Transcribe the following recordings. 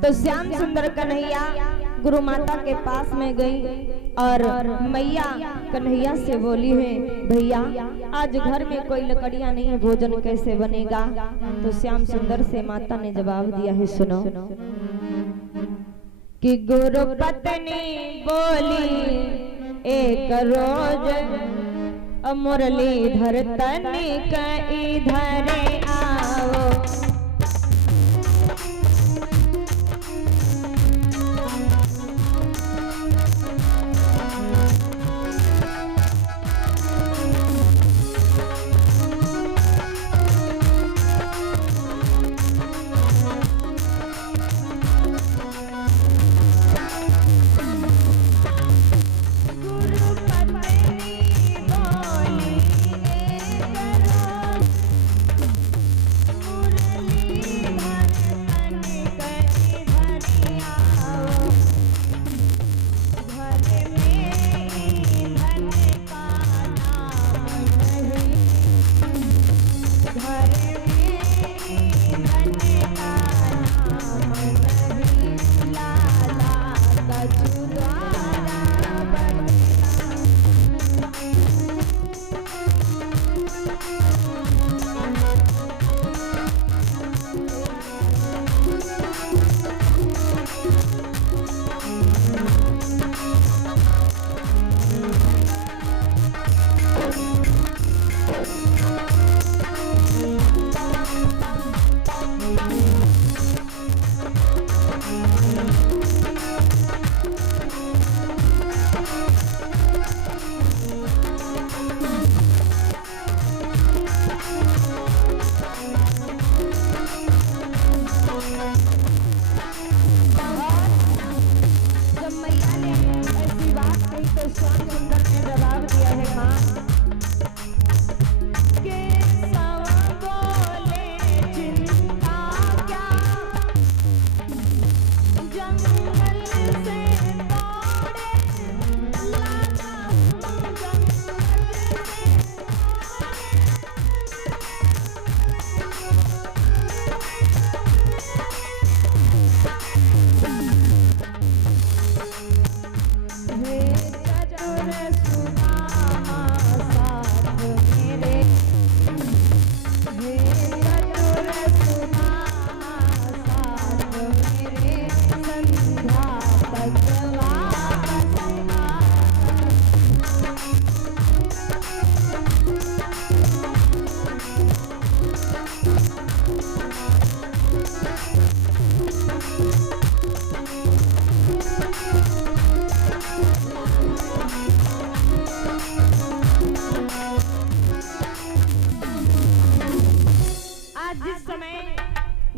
तो श्याम सुंदर कन्हैया गुरु माता के पास में गई और मैया कन्हैया से बोली है, भैया आज घर में कोई लकड़ियां नहीं है, भोजन कैसे बनेगा। तो श्याम सुंदर से माता ने जवाब दिया है, सुनो कि गुरु पत्नी बोली एक रोज मुरलीधर तनिक इधर आओ।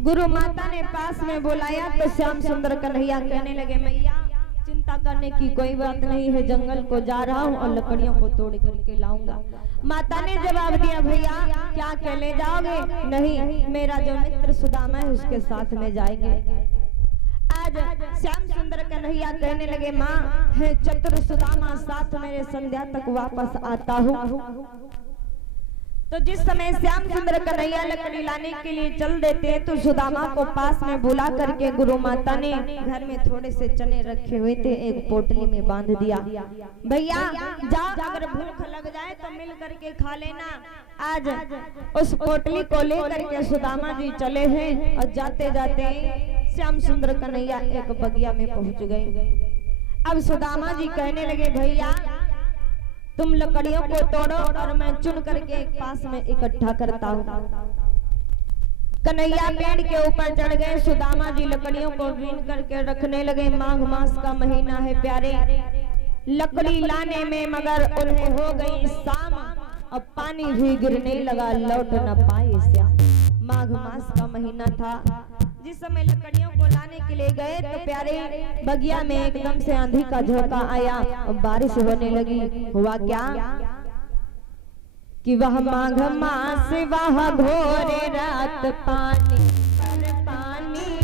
गुरु माता ने पास में बुलाया तो श्याम सुंदर कन्हैया कहने लगे, मैया चिंता करने की कोई बात नहीं है, जंगल को जा रहा हूँ और लकड़ियों को तोड़ करके लाऊंगा। माता ने जवाब दिया, भैया क्या कह ले जाओगे? नहीं, मेरा जो मित्र सुदामा है उसके साथ में जाएंगे। आज श्याम सुंदर कन्हैया कहने लगे, माँ है चतुर सुदामा साथ मेरे संध्या तक वापस आता हूँ। तो जिस समय श्याम सुंदर कन्हैया लकड़ी लाने के लिए चल देते हैं तो सुदामा को पास में बुला करके गुरु माता ने घर में थोड़े से चने रखे हुए थे, एक पोटली में बांध दिया। भैया जा, अगर भूख लग जाए तो मिल करके खा लेना। आज उस पोटली को लेकर के सुदामा जी चले हैं और जाते जाते श्याम सुंदर कन्हैया एक बगिया में पहुंच गए। अब सुदामा जी कहने लगे, भैया तुम लकड़ियों को तोड़ो और मैं चुन करके एक पास में इकट्ठा करता हूँ। कन्हैया पेड़ के ऊपर चढ़ गए, सुदामा जी लकड़ियों को बीन करके रखने लगे। माघ मास का महीना है प्यारे, लकड़ी लाने में मगर उन्हें हो गई शाम, अब पानी भी गिरने लगा, लौट न पाए श्याम। माघ मास का महीना था, जिस समय लकड़ियों को लाने के लिए गए तो प्यारे बगिया में एकदम से आंधी का झोंका आया और बारिश होने लगी। हुआ क्या कि वह माघ मास वह घोर रात पानी पानी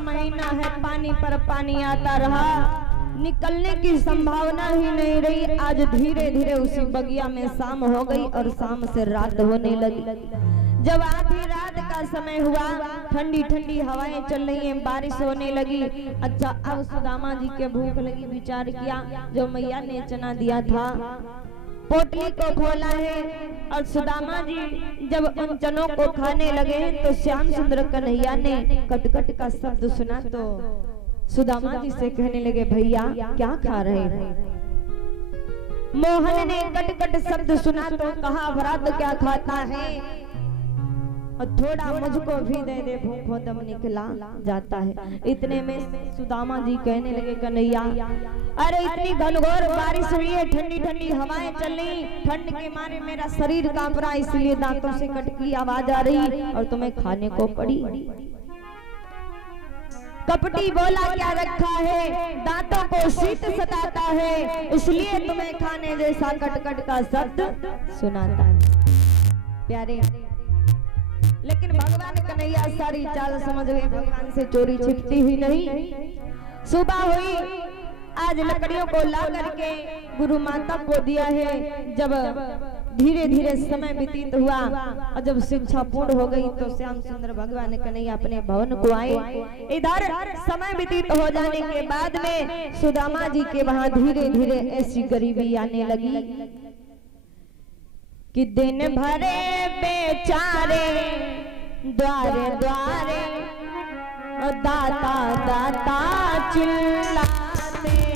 का महीना है, पानी पर पानी आता रहा, निकलने की संभावना ही नहीं रही। आज धीरे धीरे उसी बगिया में शाम हो गई और शाम से रात होने लगी। जब आधी रात का समय हुआ, ठंडी ठंडी हवाएं चल रही हैं, बारिश होने लगी। अच्छा, अब सुदामा जी के भूख लगी, विचार किया जो मैया ने चना दिया था पोटली को खोला है। और सुदामा जी जब उन चनों को खाने लगे तो श्याम सुंदर कन्हैया ने कटकट का शब्द सुना तो सुदामा जी से कहने लगे, भैया क्या खा रहे हैं? मोहन ने कटकट शब्द सुना तो कहा, भरत क्या खाता है और थोड़ा मुझको भी दे दे, भूखों दम निकला जाता है। इतने में सुदामा जी कहने लगे, कन्हैया अरे इतनी घनघोर बारिश हुई है, ठंडी ठंडी हवाएं चल रही, ठंड के मारे मेरा शरीर कांप रहा, इसलिए दांतों से कटकी आवाज आ रही और तुम्हें खाने को पड़ी। कपटी बोला क्या रखा है, दांतों को शीत सताता है, इसलिए तुम्हें खाने जैसा कटकट का शब्द सुनाता है। प्यारे, लेकिन भगवान कन्हैया सारी चाल समझ गए, भगवान से चोरी छिपती हुई नहीं। सुबह हुई, आज लकड़ियों को ला करके गुरु माता को दिया है। जब धीरे धीरे समय व्यतीत हुआ और जब शिक्षा पूर्ण हो गई तो श्याम सुंदर भगवान कन्हैया अपने भवन को आए। इधर समय व्यतीत हो जाने के बाद में सुदामा जी के वहां धीरे धीरे ऐसी गरीबी आने लगी कि दिन भरे बेचारे द्वारे द्वारे दाता दाता चिल्लाते हैं।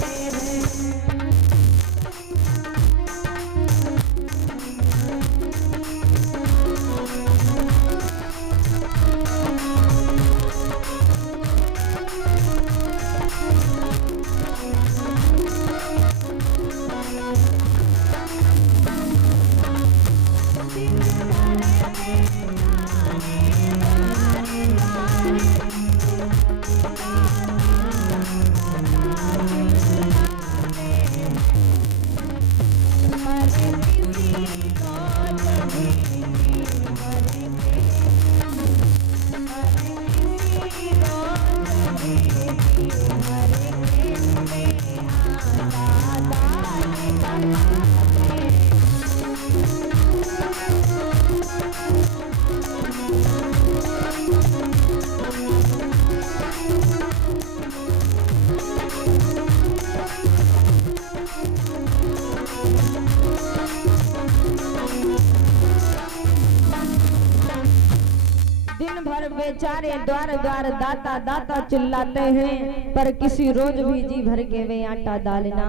बेचारे द्वार द्वार दाता दाता चिल्लाते हैं, पर किसी रोज भी जी भर के वे आटा दाल ना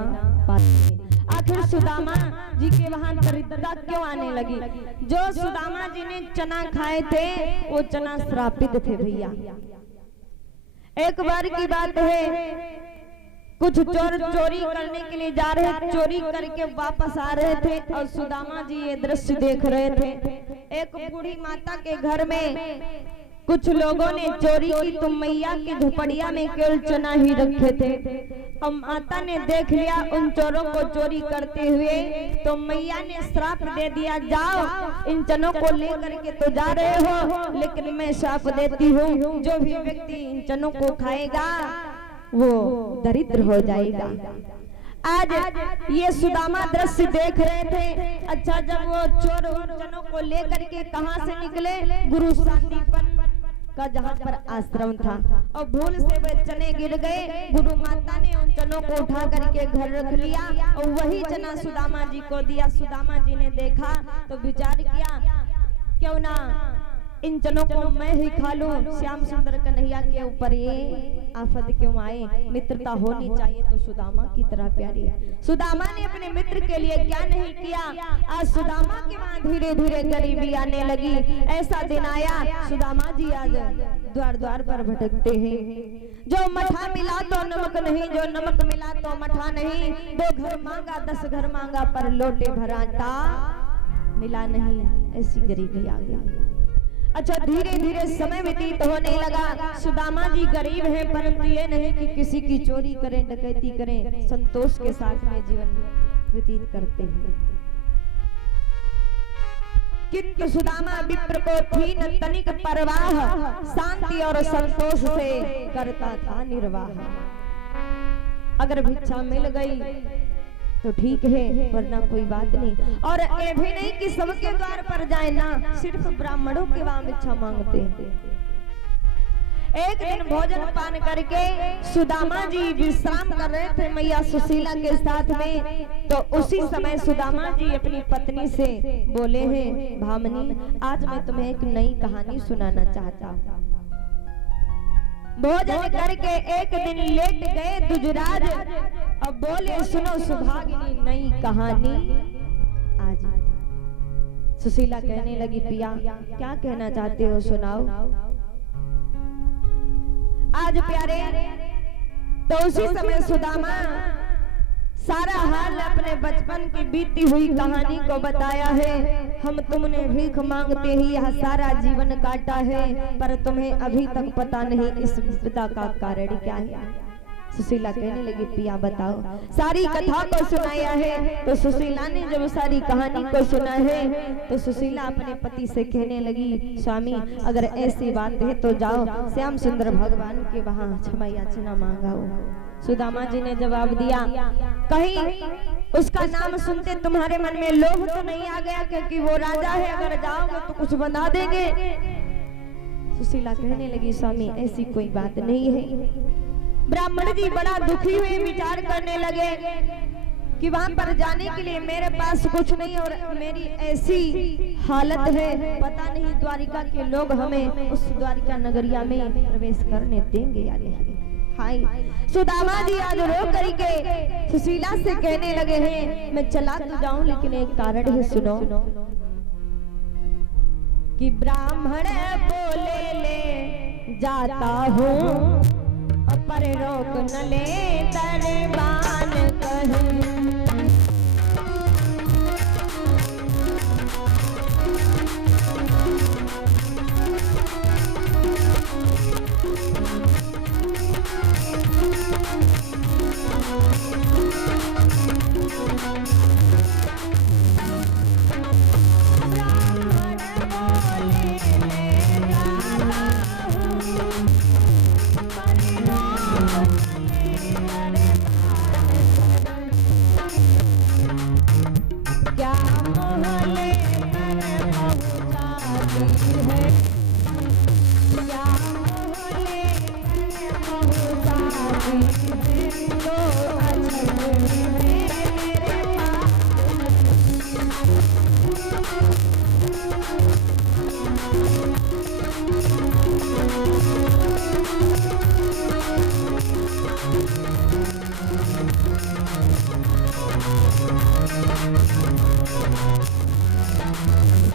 पाते। आखिर सुदामा जी के वहां दरिद्रता क्यों आने लगी? जो सुदामा जी ने चना खाए थे वो चना श्रापित थे भैया। एक बार की बात है, कुछ चोर चोरी करने के लिए जा रहे, चोरी करके वापस आ रहे थे और सुदामा जी ये दृश्य देख रहे थे। एक बूढ़ी माता के घर में कुछ लोगों ने चोरी की तो मैया की झोपड़िया में केवल चना ही रखे थे। अब माता ने देख लिया उन चोरों को चोरी करते हुए, तो मैया ने श्राप दे दिया, जाओ इन चनों को लेकर के तो जा रहे हो, लेकिन मैं श्राप देती हूँ, जो भी व्यक्ति इन चनों को खाएगा वो दरिद्र हो जाएगा। आज ये सुदामा दृश्य देख रहे थे। अच्छा, जब वो चोर उन चनों को लेकर के कहां से निकले? गुरु शांतिपन का जहां पर आश्रम था, और भूल से वे चने गिर गए। गुरु माता ने उन चनों को उठा करके घर रख लिया और वही चना सुदामा जी को दिया। सुदामा जी ने देखा तो विचार किया, क्यों ना इन चनों को मैं ही खा लूं। श्याम सुंदर कन्हैया के ऊपर ये आफत क्यों आए? मित्रता होनी चाहिए तो सुदामा की तरह प्यारी है। सुदामा ने अपने मित्र के लिए क्या नहीं किया। आज सुदामा के वहां धीरे धीरे गरीबी आने लगी। ऐसा दिन आया, सुदामा जी आज द्वार द्वार पर भटकते हैं। जो मठा मिला तो नमक नहीं, जो नमक मिला तो मठा नहीं। 2 घर मांगा 10 घर मांगा, पर लोटे भर आटा मिला नहीं। ऐसी गरीबी आ गई। अच्छा, धीरे धीरे समय व्यतीत होने लगा। सुदामा जी गरीब हैं, परंतु ये नहीं कि किसी की चोरी करें, डकैती करें, संतोष के साथ में जीवन व्यतीत करते हैं। किंतु सुदामा विप्र को थी न तनिक परवाह, शांति और संतोष से करता था निर्वाह। अगर भिक्षा मिल गई तो ठीक है, वरना कोई बात नहीं। और ये भी नहीं कि सबके द्वार पर जाए ना, सिर्फ ब्राह्मणों के वहां भिक्षा मांगते हैं। एक दिन भोजन पान करके सुदामा जी विश्राम कर रहे थे मैया सुशीला के साथ में, तो उसी समय सुदामा जी अपनी पत्नी से बोले हैं, भामनी आज मैं तुम्हें एक नई कहानी सुनाना चाहता हूँ। भोजन करके एक दिन लेट गए दुजराज, अब बोले सुनो सुभागिनी नई कहानी आज। सुशीला कहने लगी, पिया क्या कहना चाहते हो, सुनाओ। आज प्यारे तो उसी समय सुदामा सारा हाल अपने बचपन की बीती हुई कहानी को बताया है। हम तुमने भीख मांगते ही यह सारा जीवन काटा है, पर तुम्हें अभी तक पता नहीं इस विपदा का कारण क्या है। सुशीला कहने लगी, पिया बताओ। सारी कथा को सुनाया है। तो सुशीला ने जब सारी कहानी को सुना है तो सुशीला अपने पति से कहने लगी, स्वामी अगर ऐसी बात है तो जाओ श्याम सुंदर भगवान के वहां क्षमा याचना मांगाओ। सुदामा जी ने जवाब दिया, कहीं उसका नाम सुनते तुम्हारे मन में लोभ तो नहीं आ गया, क्योंकि वो राजा है, अगर जाओगे तो कुछ बना देंगे। सुशीला कहने लगी, स्वामी ऐसी कोई बात नहीं है। ब्राह्मण जी बड़ा दुखी हुए विचार करने लगे कि वहां पर जाने के लिए मेरे पास कुछ नहीं और मेरी ऐसी हालत है, पता नहीं द्वारिका के लोग हमें उस द्वारिका नगरिया में प्रवेश करने देंगे या नहीं। हाय सुदामा जी आज रो करके सुशीला से कहने लगे हैं, मैं चला तो जाऊं लेकिन एक कारण है, सुनो। कि ब्राह्मण बोले ले जाता हूँ पर रोक न ले दरबान कहूं।